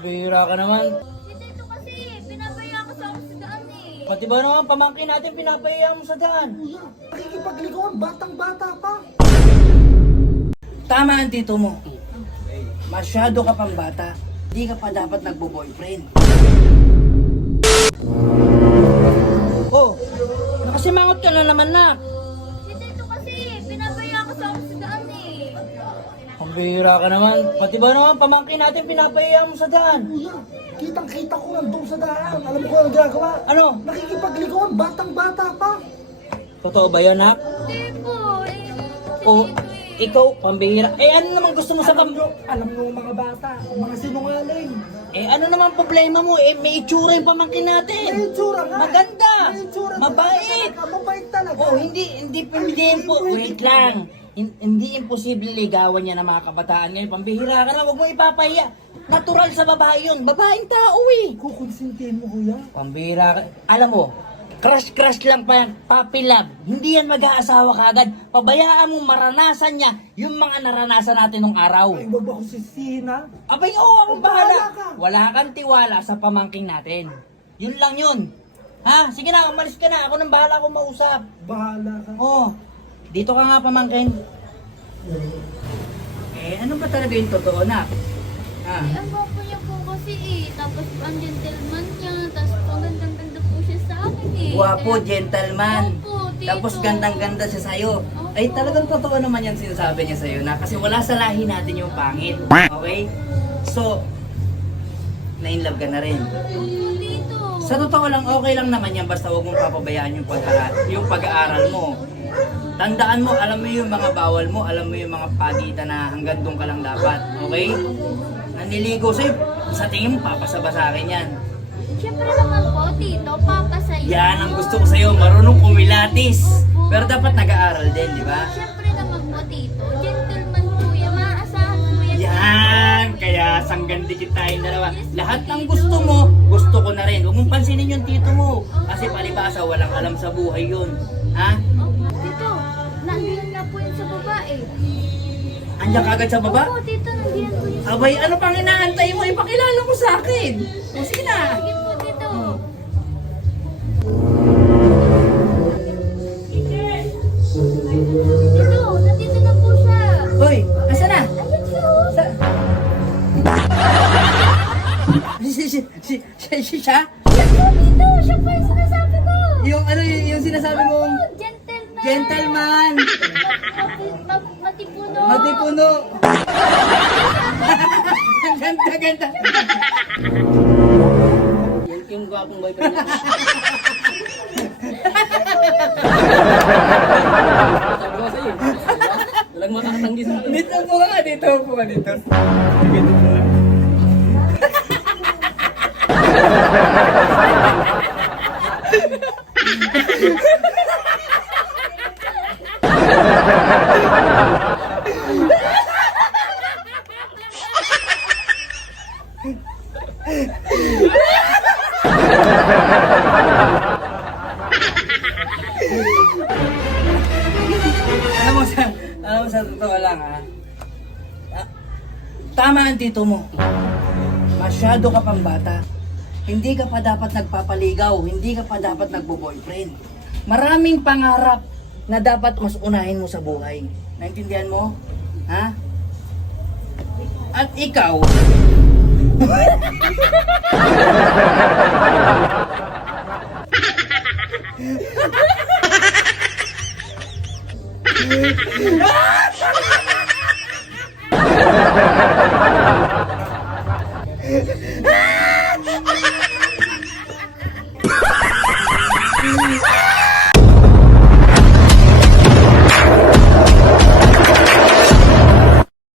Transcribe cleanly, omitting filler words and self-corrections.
Bihira ka naman. Si Tito kasi, pinapaya ko sa ako sa daan eh. Pati ba naman pamangkin natin pinapaya mo sa daan? Kuya, nakikipagliguan, batang-bata pa. Tama ang tito mo. Masyado ka pang bata. Di ka pa dapat nagbo-boyfriend. Oh, nakasimangot ka na naman na. Si Tito kasi, pinapaya ko sa ako sa daan eh. Ang bihira ka naman. Pati ba naman pamangkin natin pinapaya mo sa daan? Kuya, kitang-kita ko nandun sa daan. Alam ko ang ginagawa. Ano? Nakikipagliguan, batang-bata pa. Totoo ba yan, ha? Hindi po, O, ikaw, pambihira. Eh, ano naman gusto mo sa Alam nyo mga bata, mga sinungaling. Eh, ano naman problema mo? Eh, may itsura yung pamangkin natin. May itsura nga. Maganda. May itsura. Mabait. Mabait talaga. Oh, hindi po. Wait lang. Hindi imposible ligawan niya ng mga kabataan ngayon. Pambihira ka na, huwag mo ipapahiya. Natural sa babae yun. Babaeng tao eh. Kukonsintihin mo, kuya. Pambihira ka. Alam mo, crush lang pa yan. Puppy love. Hindi yan mag-aasawa kagad. Pabayaan mo maranasan niya yung mga naranasan natin nung araw. Ay, wag ba ko sisihin, ha? Abay, oo, akong bahala. Bahala ka. Wala kang tiwala sa pamangking natin. Yun lang yun. Ha? Sige na, umalis ka na. Ako nang bahala akong mausap. Bahala ka. Oh, dito ka nga pamangkin. Eh, ano ba talaga yung totoo na? Ha? Eh, ang gwapo niya po kasi eh. Tapos ang gentleman niya. Tapos ang gandang-ganda po siya sa akin eh. Guwapo, Kaya- gentleman. Opo, tito. Tapos gandang-ganda siya sa'yo. Ay, talagang totoo naman yan sinasabi niya sa'yo na kasi wala sa lahi natin yung pangit. Okay? So, na-inlove ka na rin. Opo, tito. Sa totoo lang, okay lang naman yan basta huwag mong papabayaan yung pag-aaral mo. Tandaan mo, alam mo yung mga bawal mo, alam mo yung mga pagitan na hanggang doon ka lang dapat. Okay? Naniligo sa'yo, sa tingin mo, papasaba sa akin yan. Siyempre naman po, tito. Papa sa'yo. Yan ang gusto ko sa'yo, marunong kumilatis. Pero dapat nag-aaral din, di ba? Siyempre naman po, tito. Gentleman po yan. Maaasahan po yan. Yan! Kaya sanggandi kita tayong dalawa. Lahat ng gusto mo, gusto ko na rin. Huwag mong pansinin yung tito mo. Kasi palibasa, walang alam sa buhay yun. Ha? Opo, tito. Nandiyan na po yun sa babae. Andiyan ka agad sa baba? Opo, tito. Nandiyan po yun. Abay, ano pang inaantay mo? Ipakilala mo sa akin. O sige na. Sige po, tito. Tito, nandito na po siya. Hoy, asa na? Ayun siya. Sa... Siya? Tito, siya po yung sinasabi ko. Yung ano, yung sinasabi mong Gentleman. gentleman. Matipuno. Matipuno. Ang ganda. Yung gwapong boyfriend niya. Sabi ko sa'yo, walang makakatanggi sa akin. Dito po ka, dito. Sige, dito lang. Alam mo sa totoo lang ha. Tama ang tito mo. Masyado ka pang bata. Hindi ka pa dapat nagpapaligaw, hindi ka pa dapat nagbo-boyfriend. Maraming pangarap na dapat mas unahin mo sa buhay. Naintindihan mo? Ha? At ikaw,